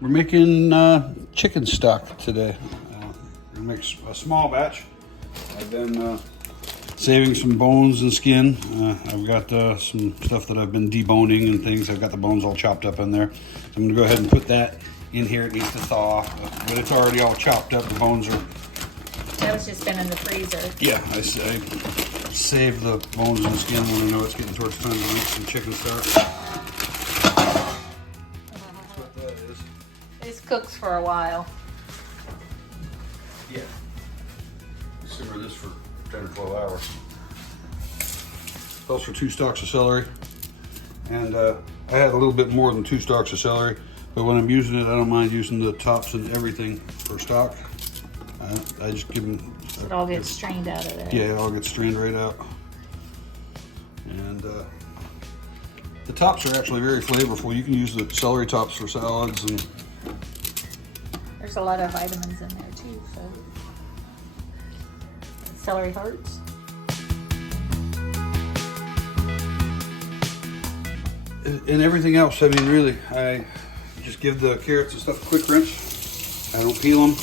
We're making chicken stock today. We're gonna make a small batch. I've been saving some bones and skin. I've got some stuff that I've been deboning and things. I've got the bones all chopped up in there. So I'm gonna go ahead and put that in here. It needs to thaw off, but it's already all chopped up. The bones are... That was just been in the freezer. Yeah, I save the bones and the skin when I know it's getting towards time to make some chicken stock. This cooks for a while. Yeah. Simmer this for 10 or 12 hours. Calls for 2 stalks of celery. And I had a little bit more than 2 stalks of celery, but when I'm using it, I don't mind using the tops and everything for stock. I just give them... So it all gets strained out of there. Yeah, it all gets strained right out. And the tops are actually very flavorful. You can use the celery tops for salads and... There's a lot of vitamins in there too, so. Celery hearts. And everything else, I mean, really, I just give the carrots and stuff a quick rinse. I don't peel them.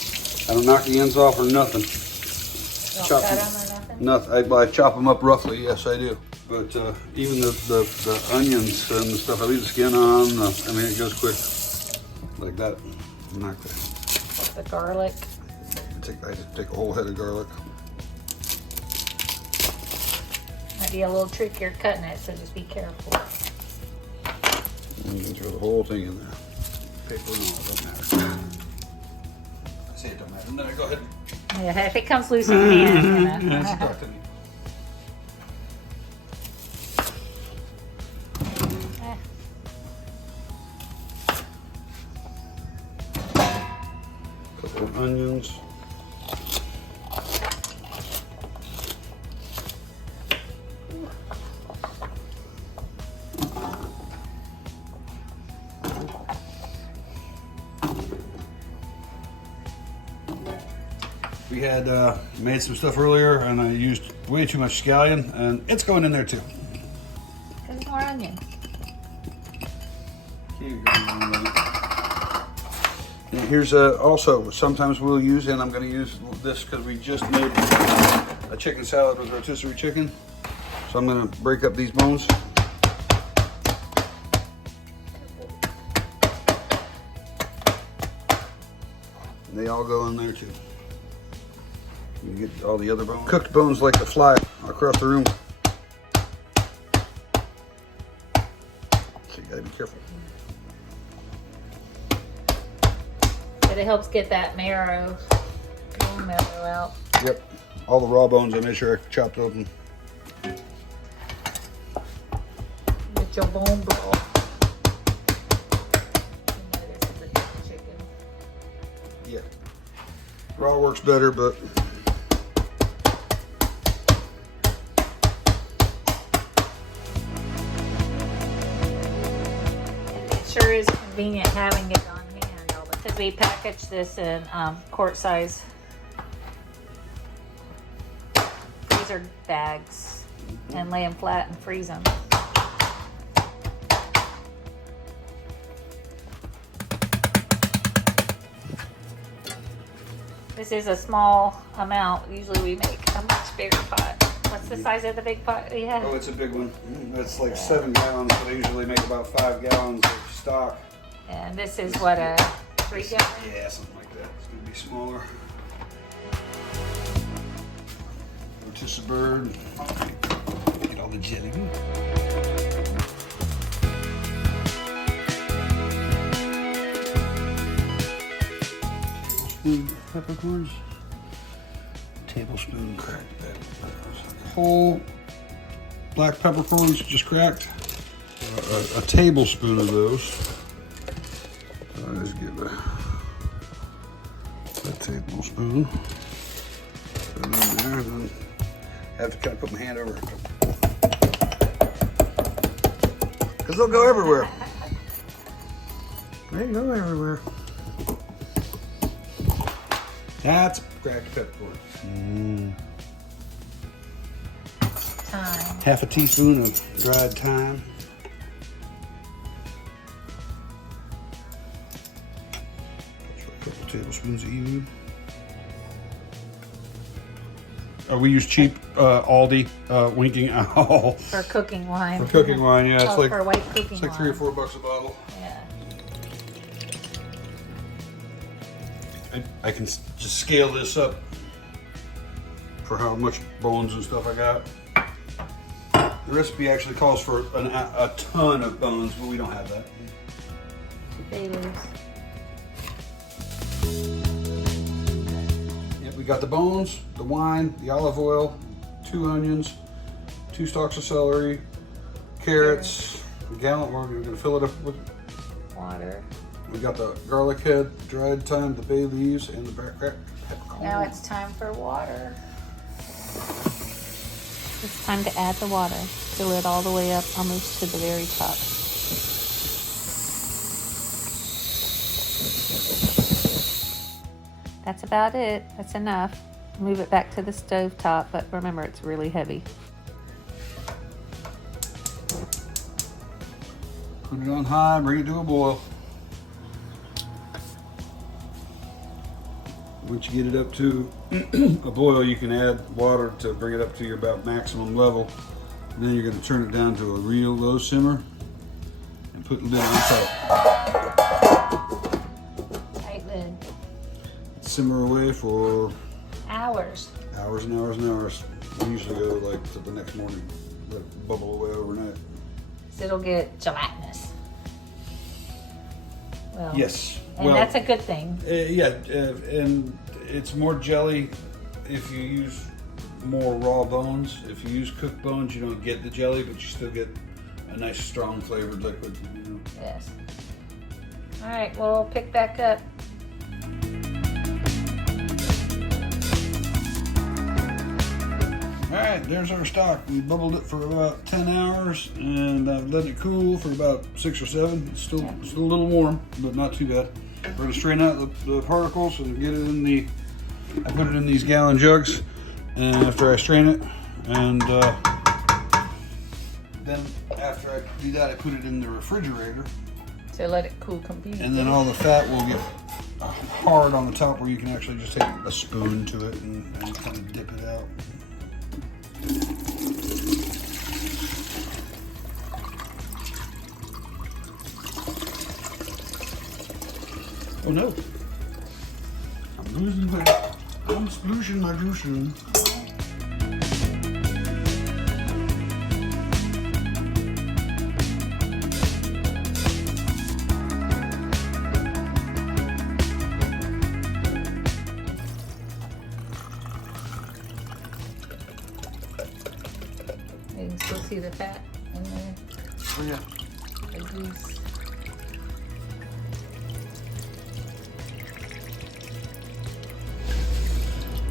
I don't knock the ends off or nothing. You don't cut them or nothing? Nothing. I chop them up roughly, yes, I do. But even the onions and the stuff, I leave the skin on. I mean, it goes quick. Like that. Knock that. The garlic. I just take a whole head of garlic. Might be a little trickier cutting it, so just be careful. And you can throw the whole thing in there. Paper and all, it doesn't matter. I say it don't matter. And then I go ahead. Yeah, if it comes loose in your hand, That's stuck to me. Couple of onions. We had made some stuff earlier and I used way too much scallion and it's going in there too. There's more onion. And here's also, sometimes we'll use, and I'm going to use this because we just made a chicken salad with rotisserie chicken. So I'm going to break up these bones. And they all go in there too. You get all the other bones. Cooked bones like to fly across the room. So you gotta be careful. But it helps get that marrow, bone marrow out. Yep. All the raw bones I made sure I chopped open. Get your bone broth. You know this is a chicken. Yeah. Raw works better, but It sure is convenient having it on hand, though, because we package this in quart size freezer bags and lay them flat and freeze them. This is a small amount. Usually we make a much bigger pot. What's the size of the big pot we have? oh, it's a big one. It's like 7 gallons, but I usually make about 5 gallons of stock. And this is what, a 3 gallon? Yeah, something like that. It's gonna be smaller. Rotisserie bird. Get all the jelly. Tablespoon peppercorns. Tablespoon cracked whole black peppercorns just cracked. A tablespoon of those. I'll just give a tablespoon. Put it in there, then I have to kind of put my hand over it. Because they'll go everywhere. They go everywhere. That's cracked peppercorn. thyme. Half a teaspoon of dried thyme. A couple tablespoons of emu. We use cheap Aldi winking owl For cooking wine. for cooking wine. Yeah, it's like for white cooking it's like wine. $3 or $4 a bottle. Yeah. I can just scale this up for how much bones and stuff I got. The recipe actually calls for a ton of bones, but we don't have that. Bay leaves. Yep, we got the bones, the wine, the olive oil, 2 onions, 2 stalks of celery, carrots, a gallon. We're going to fill it up with Water. We got the garlic head, dried thyme, the bay leaves, and the peppercorn. Now it's time for water. It's time to add the water. Fill it all the way up, almost to the very top. That's about it. That's enough. Move it back to the stove top, but remember it's really heavy. Put it on high, bring it to a boil. Once you get it up to a boil, you can add water to bring it up to your about maximum level. And then you're going to turn it down to a real low simmer and put the lid on top. Tight lid. Simmer away for Hours. hours and hours and hours. We usually go like to the next morning, let it bubble away overnight. So it'll get gelatinous. Well, Yes. and that's a good thing. And it's more jelly if you use more raw bones. If you use cooked bones, you don't get the jelly, but you still get a nice, strong flavored liquid. You know? Yes. All right, well, pick back up. All right, there's our stock. We bubbled it for about 10 hours, and I've let it cool for about 6 or 7. It's still a little warm, but not too bad. We're gonna strain out the particles and get it in the. I put it in these gallon jugs, and after I strain it, and then after I do that, I put it in the refrigerator, To let it cool completely. and then all the fat will get hard on the top, where you can actually just take a spoon to it and kind of dip it out. Oh no! I'm splooshing my juicing. You can still see the fat in there, Oh yeah. the grease.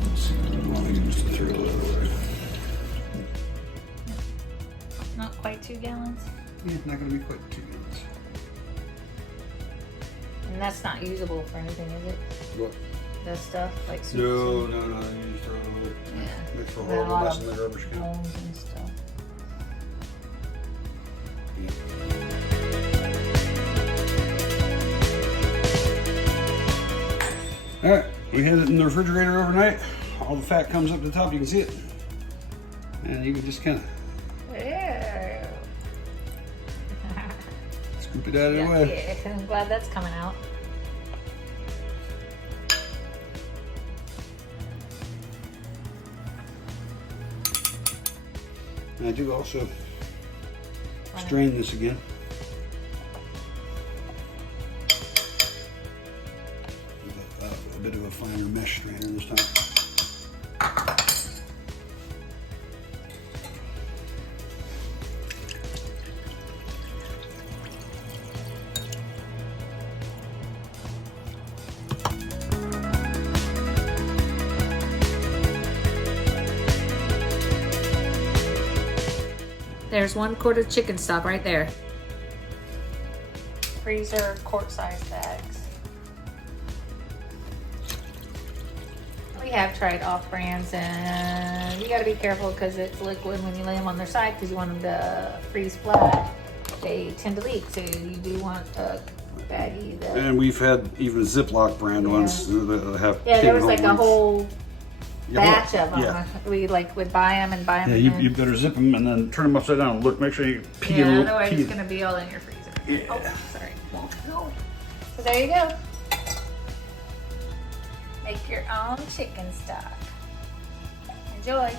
Let's see. Just to throw it away. Not quite 2 gallons. Yeah, not gonna be quite 2 minutes. And that's not usable for anything, is it? What? That stuff, like soups No, and- no, no. You just throw it away. Yeah. Makes for a With a horrible lot mess of in the garbage can. bones and stuff. All right, we had it in the refrigerator overnight. All the fat comes up to the top. You can see it, and you can just kind of Yeah. scoop it out of the way. Yeah, I'm glad that's coming out. And I do also strain this again. With a bit of a finer mesh strainer this time. There's 1 quart of chicken stock right there. Freezer quart-size bags. we have tried off brands, and you got to be careful because it's liquid when you lay them on their side because you want them to freeze flat. They tend to leak, so you do want a baggie that. And we've had even Ziploc brand ones that have. Yeah, there was like a pinhole whole Yeah, batch of them. yeah. We like would buy them and buy them. Yeah, you better zip them and then turn them upside down. Look, make sure you pee a Yeah, little. otherwise Pee. it's gonna be all in your freezer. Yeah. Oh, sorry. No. So there you go. Make your own chicken stock. Enjoy.